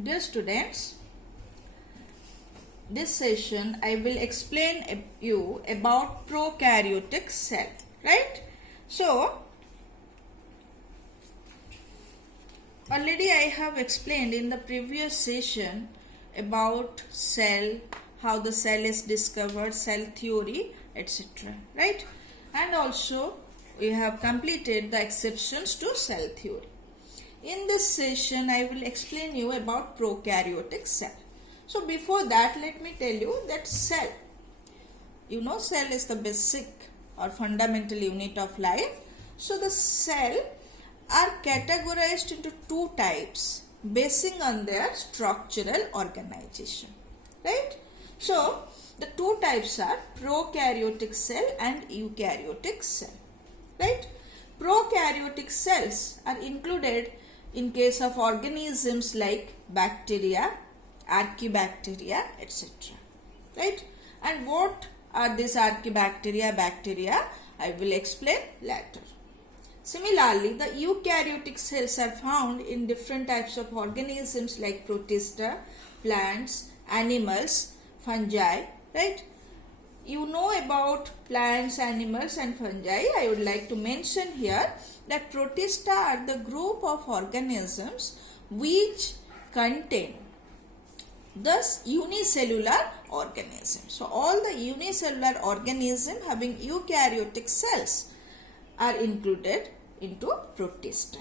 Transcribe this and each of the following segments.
Dear students, this session I will explain you about prokaryotic cell, right? So, already I have explained in the previous session about cell, how the cell is discovered, cell theory, etc. Right? And also we have completed the exceptions to cell theory. In this session I will explain you about prokaryotic cell. So before that, let me tell you that cell, cell is the basic or fundamental unit of life. So the cell are categorized into two types basing on their structural organization, right? So the two types are prokaryotic cell and eukaryotic cell, right? Prokaryotic cells are included in case of organisms like bacteria, archaebacteria, etc. Right? And what are these archaebacteria, bacteria? I will explain later. Similarly, the eukaryotic cells are found in different types of organisms like protista, plants, animals, fungi, right? You know about plants, animals and fungi. I would like to mention here that protista are the group of organisms which contain thus unicellular organisms. So all the unicellular organisms having eukaryotic cells are included into protista,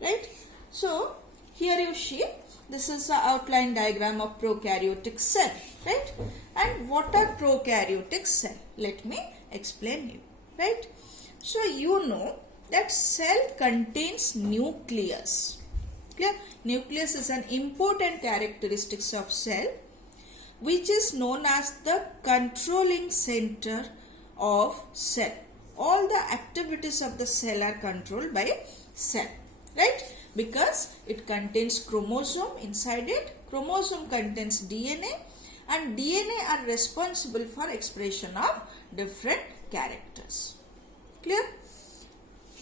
right? So here you see, this is the outline diagram of prokaryotic cell, right? And what are prokaryotic cell? Let me explain you, right? So you know that cell contains nucleus. Clear? Nucleus is an important characteristic of cell, which is known as the controlling center of cell. All the activities of the cell are controlled by cell, right? Because it contains chromosome inside it. Chromosome contains DNA, and DNA are responsible for expression of different characters. Clear?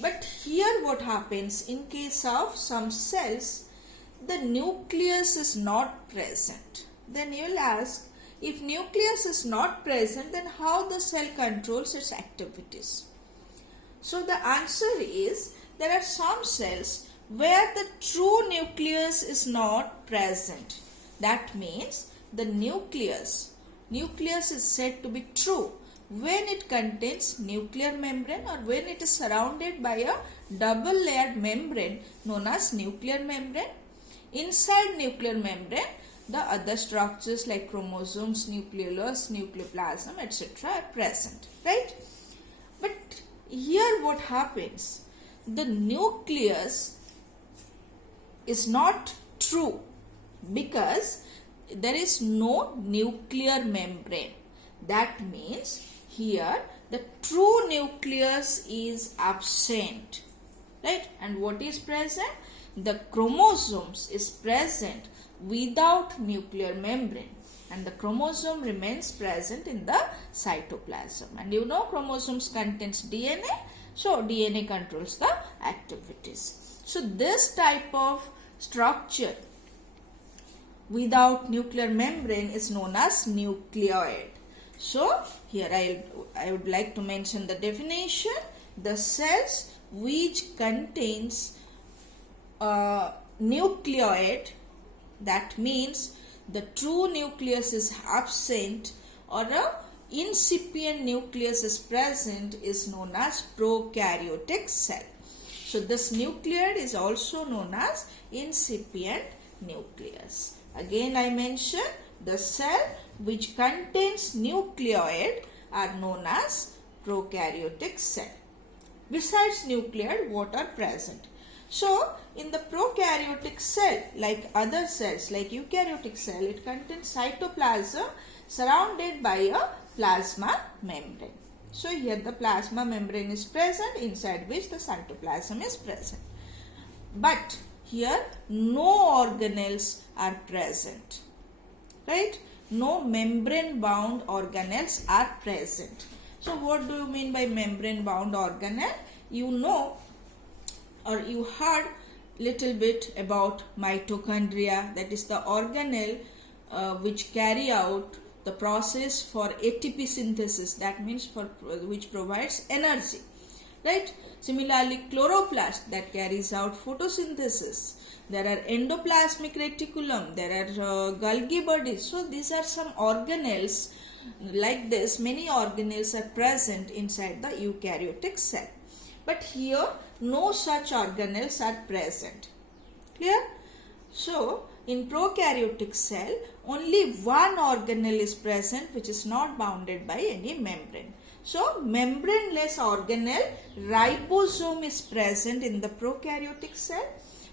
But here what happens in case of some cells, the nucleus is not present. Then you will ask, if nucleus is not present, then how the cell controls its activities? So the answer is, there are some cells where the true nucleus is not present. That means the nucleus is said to be true when it contains nuclear membrane or when it is surrounded by a double layered membrane known as nuclear membrane. Inside nuclear membrane, the other structures like chromosomes, nucleolus, nucleoplasm, etc. are present, right? But here what happens? The nucleus is not true because there is no nuclear membrane. That means here the true nucleus is absent, right? And what is present? The chromosomes is present without nuclear membrane, and the chromosome remains present in the cytoplasm. And you know chromosomes contains DNA, so DNA controls the activities. So this type of structure without nuclear membrane is known as nucleoid. So here I would like to mention the definition. The cells which contains nucleoid, that means the true nucleus is absent or a incipient nucleus is present, is known as prokaryotic cell. So this nucleoid is also known as incipient nucleus. Again I mention, the cell which contains nucleoid are known as prokaryotic cell. Besides nucleoid, what are present? So in the prokaryotic cell, like other cells like eukaryotic cell, it contains cytoplasm surrounded by a plasma membrane. So here the plasma membrane is present, inside which the cytoplasm is present. But here no organelles are present, right? No membrane bound organelles are present. So what do you mean by membrane bound organelle? You know or you heard little bit about mitochondria, that is the organelle which carry out the process for ATP synthesis, that means for which provides energy, right? Similarly, chloroplast that carries out photosynthesis. There are endoplasmic reticulum, there are Golgi bodies. So these are some organelles like this. Many organelles are present inside the eukaryotic cell. But here no such organelles are present. Clear? So in prokaryotic cell only one organelle is present which is not bounded by any membrane. So membraneless organelle ribosome is present in the prokaryotic cell,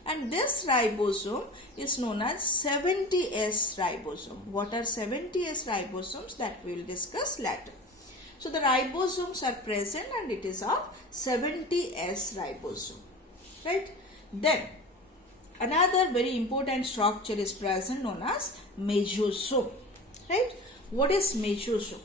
and this ribosome is known as 70S ribosome. What are 70S ribosomes? That we will discuss later. So the ribosomes are present and it is of 70S ribosome, right? Then another very important structure is present known as mesosome, right? What is mesosome?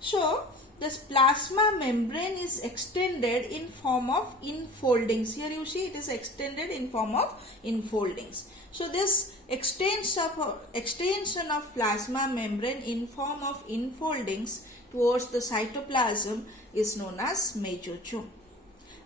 So this plasma membrane is extended in form of infoldings. Here you see it is extended in form of infoldings. So this extension of plasma membrane in form of infoldings towards the cytoplasm is known as mesosome.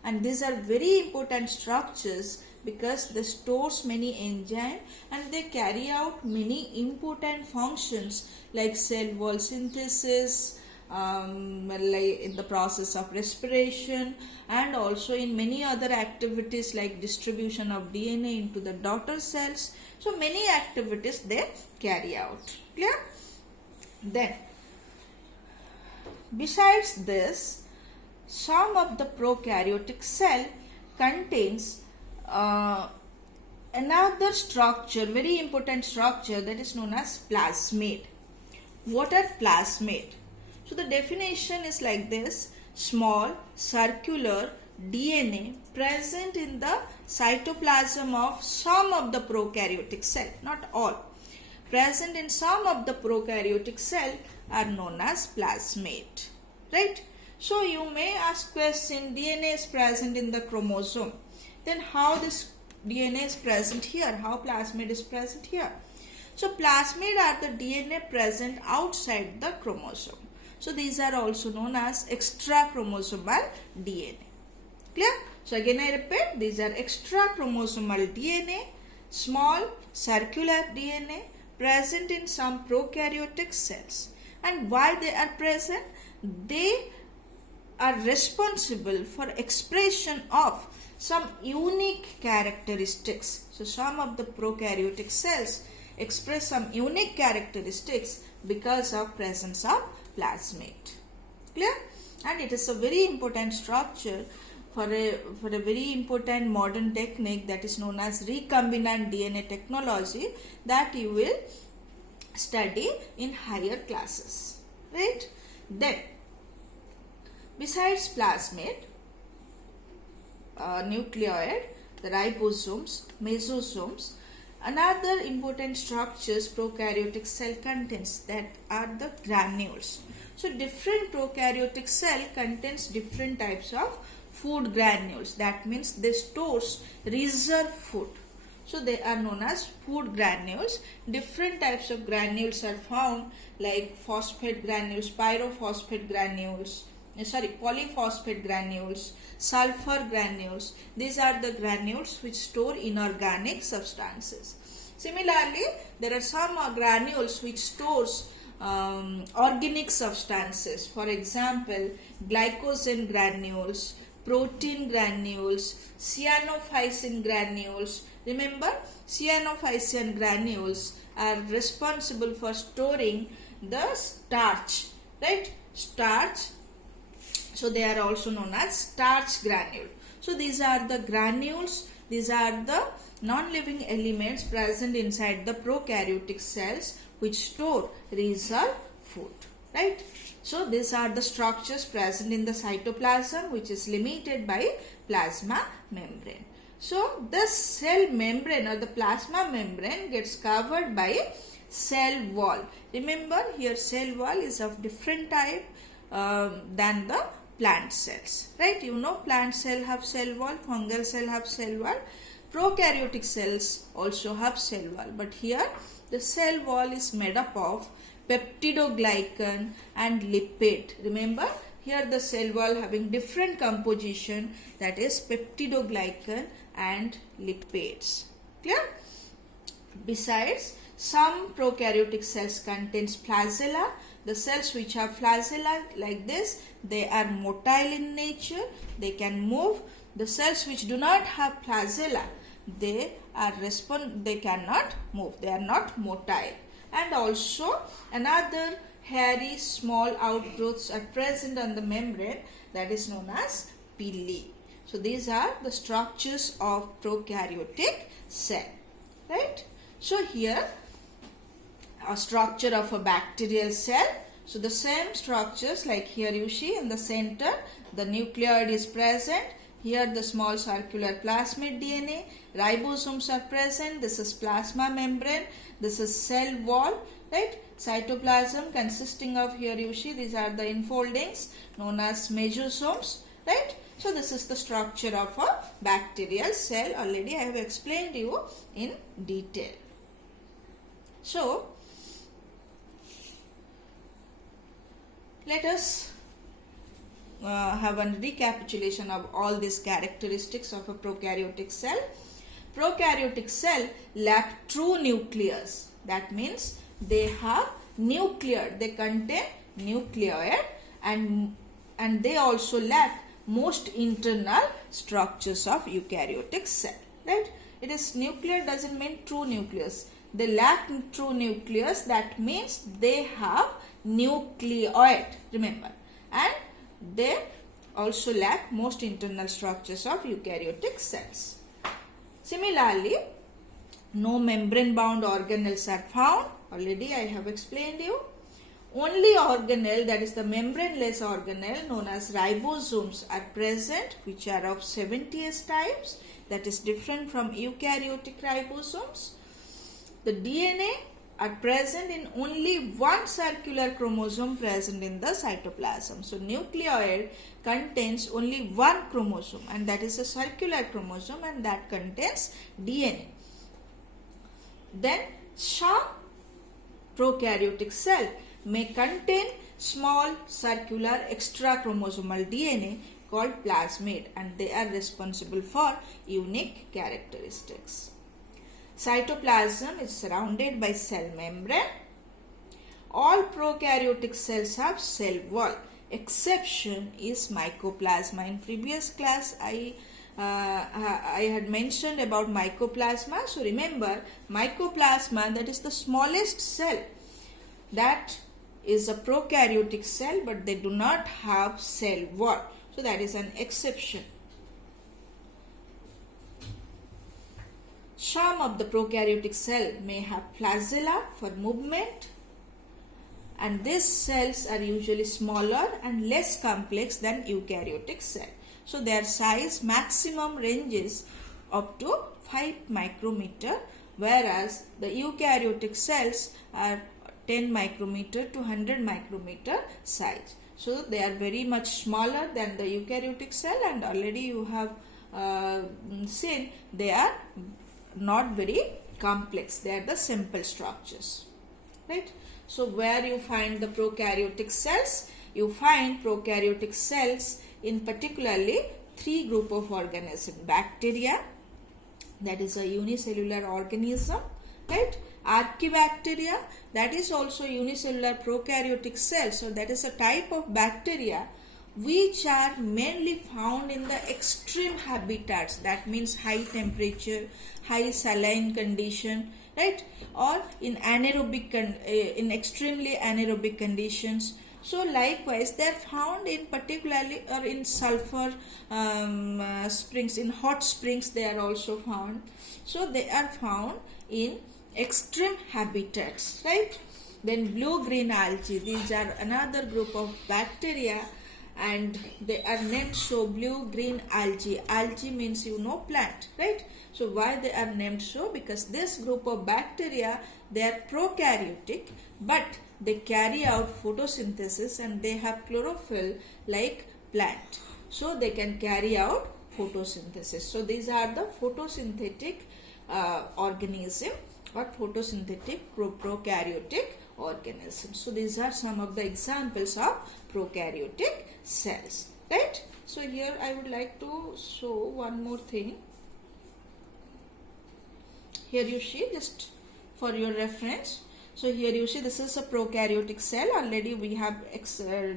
And these are very important structures because they stores many enzymes and they carry out many important functions like cell wall synthesis, like in the process of respiration, and also in many other activities like distribution of DNA into the daughter cells. So many activities they carry out. Clear? Then besides this, some of the prokaryotic cell contains another structure, very important structure, that is known as plasmid. What are plasmid? So the definition is like this: small circular DNA present in the cytoplasm of some of the prokaryotic cell, not all. Present in some of the prokaryotic cell are known as plasmid, right? So you may ask question, DNA is present in the chromosome, then how this DNA is present here? How plasmid is present here? So plasmid are the DNA present outside the chromosome. So these are also known as extra chromosomal DNA. Clear? So again I repeat, these are extra chromosomal DNA, small circular DNA present in some prokaryotic cells. And why they are present? They are responsible for expression of some unique characteristics. So some of the prokaryotic cells express some unique characteristics because of presence of plasmid. Clear? And it is a very important structure for a very important modern technique that is known as recombinant DNA technology that you will study in higher classes, right? Then besides plasmid, nucleoid, the ribosomes, mesosomes, another important structures prokaryotic cell contains, that are the granules. So different prokaryotic cell contains different types of food granules. That means they stores reserve food. So they are known as food granules. Different types of granules are found like phosphate granules, pyrophosphate granules, polyphosphate granules, sulfur granules. These are the granules which store inorganic substances. Similarly, there are some granules which stores organic substances. For example, glycogen granules, protein granules, cyanophycin granules. Remember, cyanophycin granules are responsible for storing the starch, right? Starch. So they are also known as starch granule. So these are the granules, these are the non-living elements present inside the prokaryotic cells which store reserve food, right? So these are the structures present in the cytoplasm which is limited by plasma membrane. So this cell membrane or the plasma membrane gets covered by cell wall. Remember, here cell wall is of different type than the plant cells, right? You know, plant cell have cell wall, fungal cell have cell wall. Prokaryotic cells also have cell wall, but here the cell wall is made up of peptidoglycan and lipid. Remember, here the cell wall having different composition, that is peptidoglycan and lipids. Clear? Besides, some prokaryotic cells contains flagella. The cells which have flagella like this, they are motile in nature, they can move. The cells which do not have flagella, they cannot move, they are not motile. And also another hairy small outgrowths are present on the membrane, that is known as pili. So these are the structures of prokaryotic cell, right? So here a structure of a bacterial cell. So the same structures, like here you see in the center the nucleoid is present. Here the small circular plasmid DNA, ribosomes are present. This is plasma membrane, this is cell wall, right? Cytoplasm consisting of, here you see, these are the enfoldings known as mesosomes, right? So this is the structure of a bacterial cell. Already I have explained you in detail. So let us have a recapitulation of all these characteristics of a prokaryotic cell. Prokaryotic cell lack true nucleus. That means they have nuclear, they contain nucleoid, and they also lack most internal structures of eukaryotic cell, right? It is nuclear doesn't mean true nucleus. They lack true nucleus, that means they have nucleoid, remember, and they also lack most internal structures of eukaryotic cells. Similarly, no membrane bound organelles are found. Already I have explained you. Only organelle, that is the membraneless organelle known as ribosomes, are present, which are of 70S types, that is different from eukaryotic ribosomes. The DNA are present in only one circular chromosome present in the cytoplasm. So nucleoid contains only one chromosome, and that is a circular chromosome, and that contains DNA. Then some prokaryotic cell may contain small circular extrachromosomal DNA called plasmid, and they are responsible for unique characteristics. Cytoplasm is surrounded by cell membrane. All prokaryotic cells have cell wall. Exception is mycoplasma. In previous class I had mentioned about mycoplasma. So remember, mycoplasma, that is the smallest cell, that is a prokaryotic cell, but they do not have cell wall. So that is an exception. Some of the prokaryotic cell may have flagella for movement, and these cells are usually smaller and less complex than eukaryotic cell. So their size maximum ranges up to 5 micrometer, whereas the eukaryotic cells are 10 micrometer to 100 micrometer size. So they are very much smaller than the eukaryotic cell, and already you have seen they are not very complex. They are the simple structures, right? So where you find the prokaryotic cells? You find prokaryotic cells in particularly 3 group of organisms. Bacteria, that is a unicellular organism, right? Archaebacteria, that is also unicellular prokaryotic cell. So that is a type of bacteria which are mainly found in the extreme habitats, that means high temperature, high saline condition, right, or in in extremely anaerobic conditions. So likewise they are found in particularly or in sulfur springs, in hot springs they are also found. So they are found in extreme habitats, right? Then blue-green algae, these are another group of bacteria, and they are named so, blue-green algae. Algae means plant, right? So why they are named so? Because this group of bacteria, they are prokaryotic, but they carry out photosynthesis and they have chlorophyll like plant. So they can carry out photosynthesis. So these are the photosynthetic organism or photosynthetic prokaryotic organisms. So these are some of the examples of prokaryotic cells, right? So here I would like to show one more thing. Here you see, just for your reference. So here you see this is a prokaryotic cell, already we have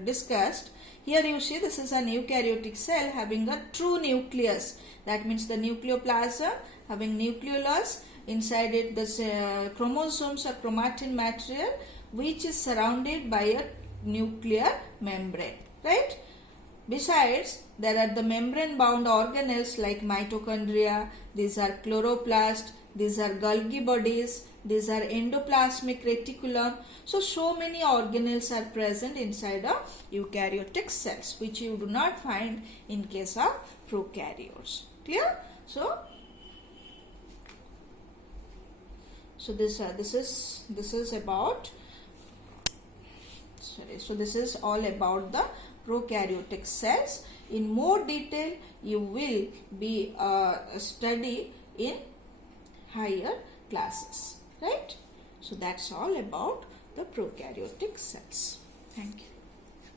discussed. Here you see this is an eukaryotic cell having a true nucleus. That means the nucleoplasm having nucleolus, inside it the chromosomes or chromatin material which is surrounded by a nuclear membrane, right? Besides, there are the membrane bound organelles like mitochondria, these are chloroplast, these are Golgi bodies, these are endoplasmic reticulum. So many organelles are present inside of eukaryotic cells, which you do not find in case of prokaryotes. Clear? So this is about, so this is all about the prokaryotic cells. In more detail, you will be study in higher classes, right? So that's all about the prokaryotic cells. Thank you.